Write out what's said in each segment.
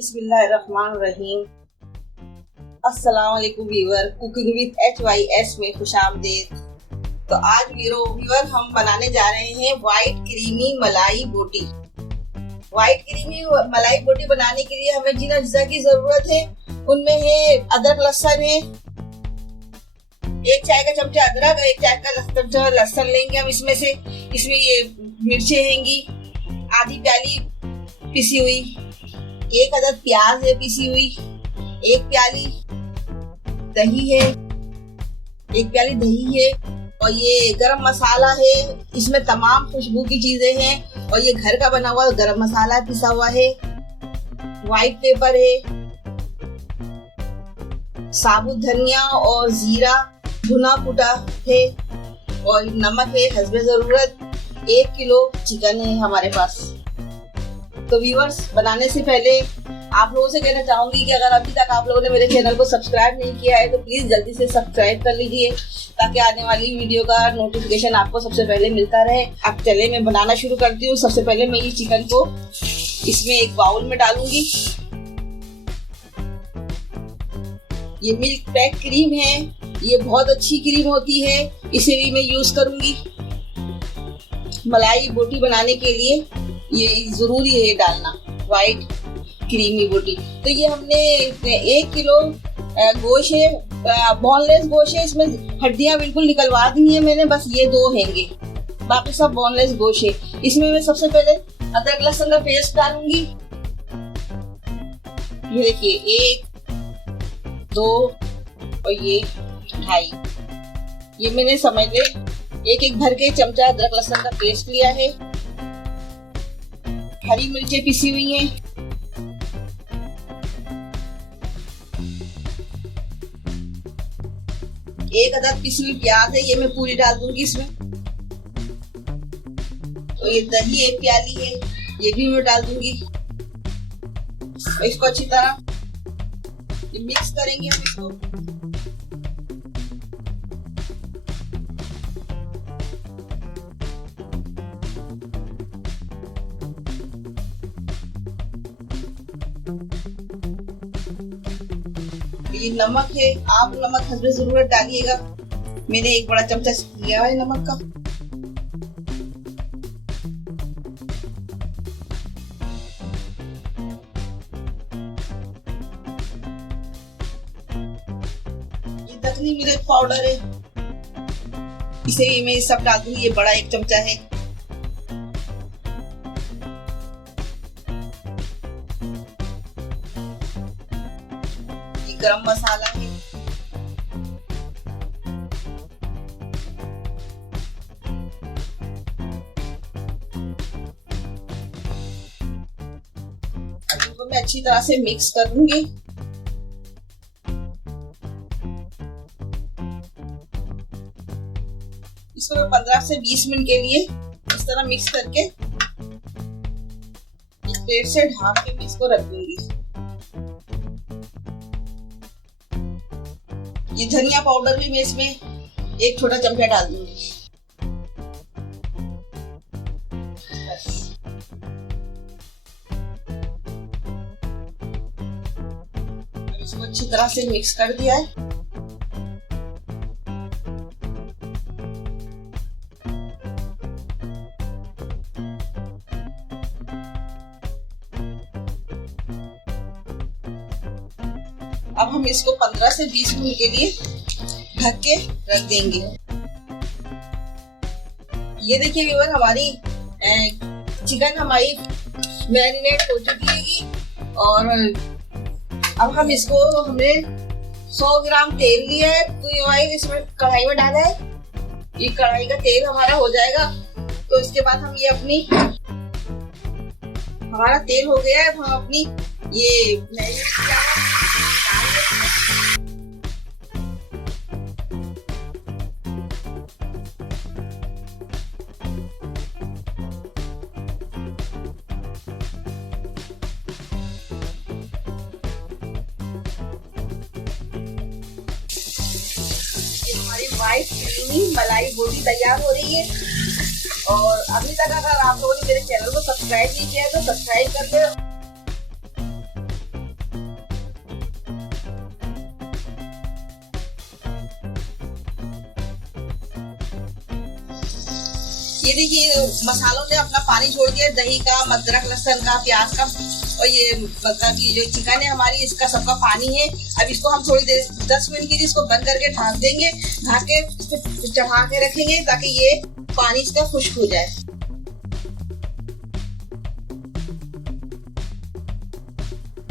बिस्मिल्लाहिर्रहमानिर्रहीम। अस्सलाम वालेकुम व्यूअर, कुकिंग विद HYS में खुशामदीद। तो आज व्यूअर हम बनाने जा रहे हैं व्हाइट क्रीमी मलाई बोटी। व्हाइट क्रीमी मलाई बोटी बनाने के लिए हमें जिन अज्जा की जरूरत है उनमें है अदरक लहसुन है, 1 चाय का चमचा अदरक, 1 चाय का चमचा लहसुन लेंगे हम इसमें ये मिर्चें हैंगी, आधी प्याली पिसी हुई, 1 अदद प्याज है पिसी हुई, 1 प्याली दही है, 1 प्याली दही है, और ये गरम मसाला है। इसमें तमाम खुशबू की चीजें हैं और ये घर का बना हुआ गरम मसाला पिसा हुआ है। व्हाइट पेपर है, साबुत धनिया और जीरा भुना कुटा है, और नमक है हस्बे जरूरत। 1 किलो चिकन है हमारे पास। तो व्यूअर्स, बनाने से पहले आप लोगों से कहना चाहूंगी कि अगर अभी तक आप लोगों ने मेरे चैनल को सब्सक्राइब नहीं किया है तो प्लीज जल्दी से सब्सक्राइब कर लीजिए ताकि आने वाली वीडियो का नोटिफिकेशन आपको सबसे पहले मिलता रहे। अब चले मैं बनाना शुरू करती हूँ। सबसे पहले मैं ये चिकन को इसमें एक बाउल में डालूंगी। ये मिल्क पैक क्रीम है, ये बहुत अच्छी क्रीम होती है, इसे भी मैं यूज करूंगी मलाई बोटी बनाने के लिए। ये जरूरी है डालना व्हाइट क्रीमी बोटी। तो ये हमने 1 किलो गोश्त है, बोनलेस गोश्त है, इसमें हड्डियां बिल्कुल निकलवा दी है मैंने, बस ये 2 हैंगे, बाकी सब बोनलेस गोश्त है। इसमें मैं सबसे पहले अदरक लहसुन का पेस्ट डालूंगी। ये देखिए 1, 2 और ये 2.5, ये मैंने समझ ले 1 भर के चमचा अदरक लहसुन का पेस्ट लिया है। हरी मिर्चें पिसी हुई हैं, एक अदद पिसी हुई प्याज है, ये मैं पूरी डाल दूंगी इसमें। और ये दही 1 प्याली है, ये भी मैं डाल दूंगी। इसको अच्छी तरह मिक्स करेंगे हम इसको। ये नमक है, आप नमक हस्बे जरूरत डालिएगा, मैंने 1 बड़ा चमचा लिया है नमक का। ये दखनी मिर्च पाउडर है, इसे भी मैं सब डाल दूंगी, ये बड़ा 1 चमचा है। गरम मसाला है, इसको मैं अच्छी तरह से मिक्स कर दूंगी। इसको मैं 15 से 20 मिनट के लिए इस तरह मिक्स करके एक प्लेट से ढक के इसको रख दूंगी। ये धनिया पाउडर भी मैं इसमें 1 छोटा चमचा डाल दूंगी। इसको अच्छी तरह से मिक्स कर दिया है। अब हम इसको 15 से 20 मिनट के लिए ढक के रख देंगे। ये देखिए व्यूअर, हमारी चिकन हमारी मैरिनेट हो चुकी है। और अब हम इसको, हमने 100 ग्राम तेल लिया है, तो ये ऑयल इसमें कढ़ाई में डाला है। ये कढ़ाई का तेल हमारा हो जाएगा तो इसके बाद हम ये अपनी, हमारा तेल हो गया है, हम अपनी ये व्हाइट क्रीमी मलाई बोटी तैयार हो रही है। और अभी तक अगर आप लोगों ने मेरे चैनल को सब्सक्राइब नहीं किया है तो सब्सक्राइब कर ले ये देखिए मसालों ने अपना पानी छोड़ दिया, दही का, अदरक लहसुन का, प्याज का, और ये मतलब ये जो चिकन है हमारी, इसका सबका पानी है। अब इसको हम थोड़ी देर 10 मिनट के लिए इसको बंद करके ढक देंगे, ढक के इसको चढ़ा के रखेंगे ताकि ये पानी इसका खुश्क हो जाए।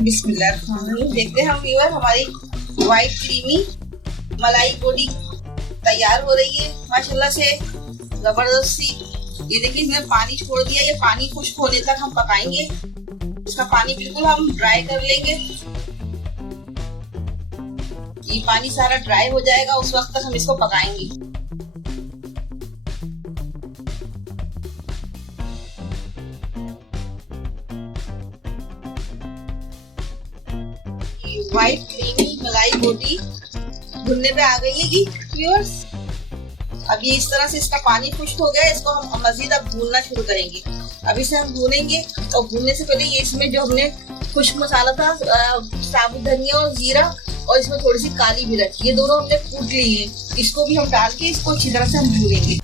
बिस्मिल्लाह। देखते हैं हम व्यूअर, हमारी व्हाइट क्रीमी मलाई बोटी तैयार हो रही है माशाल्लाह से, जबरदस्त सी। ये देखिए इसने पानी छोड़ दिया, ये पानी खुश्क होने तक हम पकाएंगे। इसका पानी बिल्कुल हम ड्राई कर लेंगे, ये पानी सारा ड्राई हो जाएगा, उस वक्त तक हम इसको पकाएंगे। व्हाइट क्रीमी मलाई बोटी भुनने पे आ गई है कि व्यूअर्स। अब ये इस तरह से इसका पानी खुश्क हो गया, इसको हम मजीद अब भूनना शुरू करेंगे। अब इसे हम भूनेंगे, और भूनने से पहले ये इसमें जो हमने खुश्क मसाला था, साबुत धनिया और जीरा, और इसमें थोड़ी सी काली मिर्च, ये दोनों हमने कूट ली है, इसको भी हम डाल के इसको अच्छी तरह से हम भूनेंगे।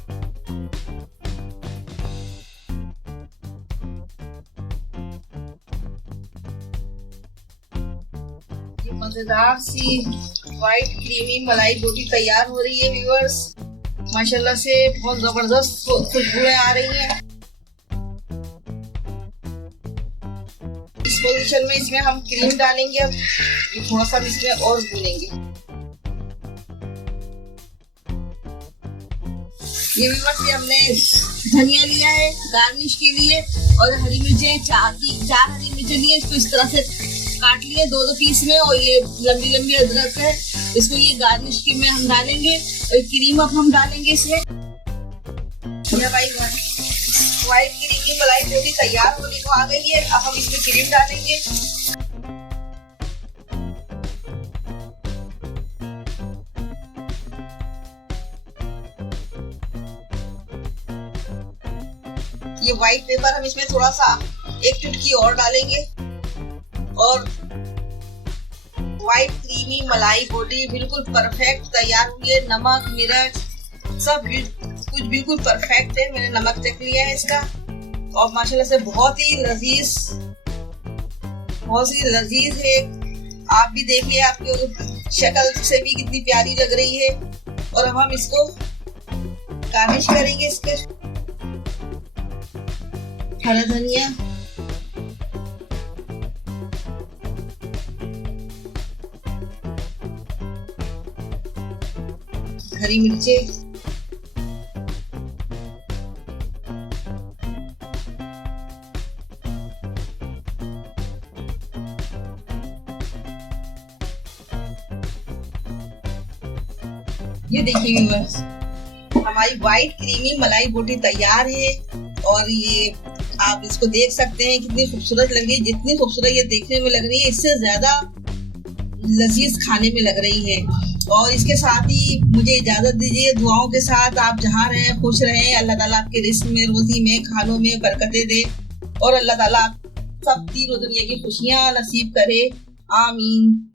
मजेदार सी व्हाइट क्रीमी मलाई बोटी तैयार हो रही है व्यूअर्स, माशाल्लाह से बहुत जबरदस्त खुशबुएं आ रही हैं। इस पोजीशन में इसमें हम क्रीम डालेंगे, अब थोड़ा सा इसमें और भूनेंगे। ये व्यूअर्स, ये हमने धनिया लिया है गार्निश के लिए, और हरी मिर्चें चार हरी मिर्चें लिए, इसको इस तरह से काट लिए 2-2 पीस में, और ये लंबी लंबी अदरक है, इसको ये गार्निश के में हम डालेंगे, और क्रीम अब हम डालेंगे इसमें। भाई व्हाइट क्रीमी मलाई बोटी तैयार होने को आ गई है, अब हम इसमें क्रीम डालेंगे। ये व्हाइट पेपर हम इसमें थोड़ा सा 1 चुटकी और डालेंगे, और व्हाइट क्रीमी मलाई बोटी बिल्कुल परफेक्ट तैयार हुई है। नमक मिर्च सब कुछ बिल्कुल परफेक्ट है, मैंने नमक चख लिया है इसका, और माशाल्लाह से बहुत ही लजीज है। आप भी देख लिया, आपकी शक्ल से भी कितनी प्यारी लग रही है। और अब हम इसको गार्निश करेंगे, इसके हरा धनिया, हरी मिर्चें, ये देखिए व्यूअर्स, हमारी व्हाइट क्रीमी मलाई बोटी तैयार है। और ये आप इसको देख सकते हैं कितनी खूबसूरत लग रही है। जितनी खूबसूरत ये देखने में लग रही है, इससे ज्यादा लजीज खाने में लग रही है। और इसके साथ ही मुझे इजाजत दीजिए, दुआओं के साथ आप जहाँ रहें खुश रहें। अल्लाह ताला आपके रिस्क में, रोजी में, खानों में बरकतें दे, और अल्लाह ताला सब तीनों दुनिया की खुशियाँ नसीब करे। आमीन।